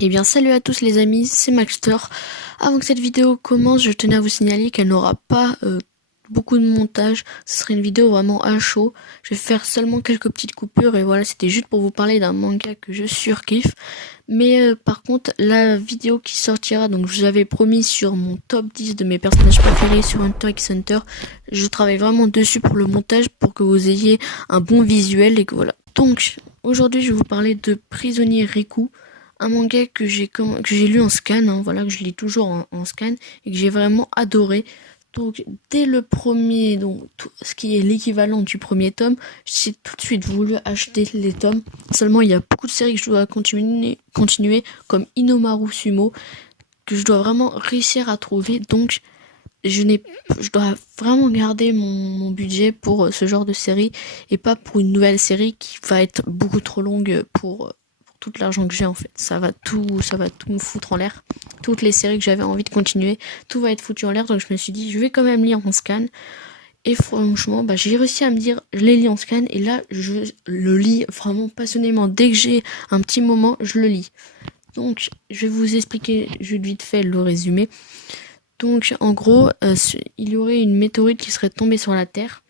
Eh bien salut à tous les amis, c'est Maxter. Avant que cette vidéo commence, je tenais à vous signaler qu'elle n'aura pas beaucoup de montage. Ce serait une vidéo vraiment à chaud. Je vais faire seulement quelques petites coupures et voilà, c'était juste pour vous parler d'un manga que je surkiffe. Mais par contre, la vidéo qui sortira, donc je vous avais promis sur mon top 10 de mes personnages préférés sur Hunter x Hunter. Je travaille vraiment dessus pour le montage pour que vous ayez un bon visuel et que voilà. Donc aujourd'hui, je vais vous parler de Prisonnier Riku. Un manga que j'ai lu en scan, hein, voilà, que je lis toujours en scan et que j'ai vraiment adoré. Donc dès le premier, donc ce qui est l'équivalent du premier tome, j'ai tout de suite voulu acheter les tomes. Seulement il y a beaucoup de séries que je dois continuer comme Inomaru Sumo, que je dois vraiment réussir à trouver. Donc je dois vraiment garder mon budget pour ce genre de série et pas pour une nouvelle série qui va être beaucoup trop longue pour tout l'argent que j'ai en fait. Ça va tout me foutre en l'air. Toutes les séries que j'avais envie de continuer, tout va être foutu en l'air. Donc je me suis dit, je vais quand même lire en scan. Et franchement, j'ai réussi à me dire, je les lis en scan. Et là, je le lis vraiment passionnément. Dès que j'ai un petit moment, je le lis. Donc, je vais vous expliquer vite fait le résumé. Donc, en gros, il y aurait une météorite qui serait tombée sur la Terre.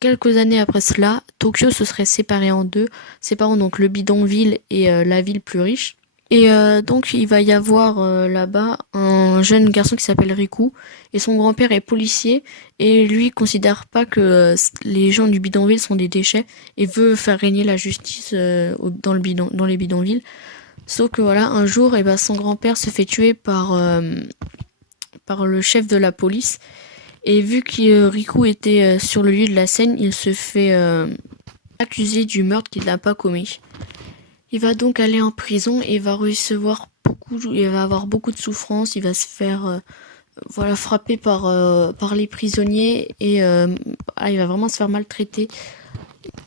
Quelques années après cela, Tokyo se serait séparé en deux, séparant donc le bidonville et la ville plus riche. Et donc il va y avoir là-bas un jeune garçon qui s'appelle Riku et son grand-père est policier et lui considère pas que les gens du bidonville sont des déchets et veut faire régner la justice dans les bidonvilles. Sauf que voilà, un jour, son grand-père se fait tuer par le chef de la police. Et vu que Riku était sur le lieu de la scène, il se fait accuser du meurtre qu'il n'a pas commis. Il va donc aller en prison et va il va avoir beaucoup de souffrance. Il va se faire frapper par les prisonniers et il va vraiment se faire maltraiter.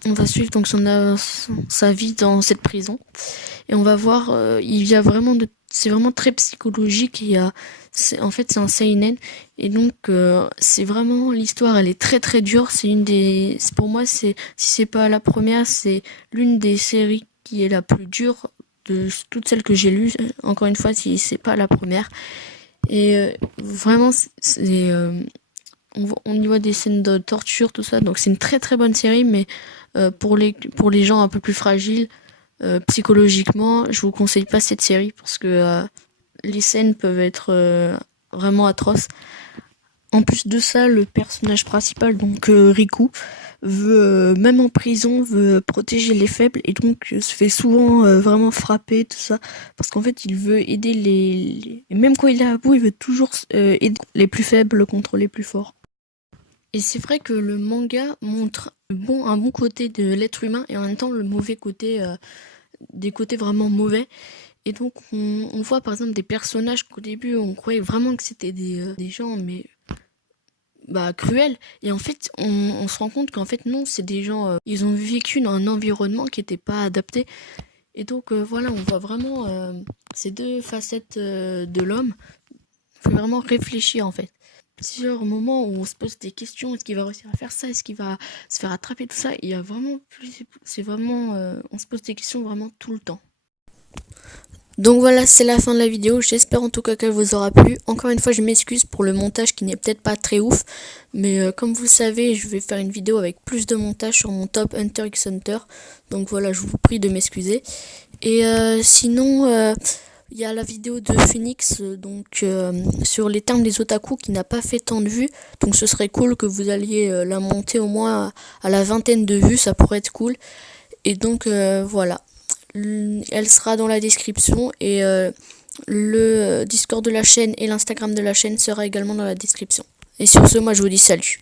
On va suivre donc sa vie dans cette prison et on va voir. C'est vraiment très psychologique. En fait, c'est un seinen et donc c'est vraiment l'histoire. Elle est très très dure. Pour moi, si c'est pas la première, c'est l'une des séries qui est la plus dure de toutes celles que j'ai lues. Encore une fois, si c'est pas la première. Et vraiment, on y voit des scènes de torture, tout ça. Donc c'est une très très bonne série, mais pour les gens un peu plus fragiles psychologiquement, je vous conseille pas cette série parce que les scènes peuvent être vraiment atroces. En plus de ça, le personnage principal, donc Riku, même en prison, veut protéger les faibles et donc se fait souvent vraiment frapper, tout ça. Parce qu'en fait, il veut aider et même quand il est à bout, il veut toujours aider les plus faibles contre les plus forts. Et c'est vrai que le manga montre un bon côté de l'être humain et en même temps le mauvais côté, des côtés vraiment mauvais. Et donc on voit par exemple des personnages qu'au début on croyait vraiment que c'était des gens mais cruels. Et en fait on se rend compte qu'en fait non, c'est des gens, ils ont vécu dans un environnement qui n'était pas adapté. Et donc voilà, on voit vraiment ces deux facettes de l'homme. Il faut vraiment réfléchir en fait. Plusieurs moments où on se pose des questions, est-ce qu'il va réussir à faire ça, est-ce qu'il va se faire attraper, tout ça. Il y a vraiment on se pose des questions vraiment tout le temps. Donc voilà, c'est la fin de la vidéo. J'espère en tout cas qu'elle vous aura plu. Encore une fois, je m'excuse pour le montage qui n'est peut-être pas très ouf, mais comme vous le savez, je vais faire une vidéo avec plus de montage sur mon top Hunter x Hunter. Donc voilà, je vous prie de m'excuser. Et sinon, il y a la vidéo de Phoenix sur les termes des otaku qui n'a pas fait tant de vues. Donc ce serait cool que vous alliez la monter au moins à la 20aine de vues, ça pourrait être cool. Et donc voilà, elle sera dans la description et le Discord de la chaîne et l'Instagram de la chaîne sera également dans la description. Et sur ce, moi je vous dis salut.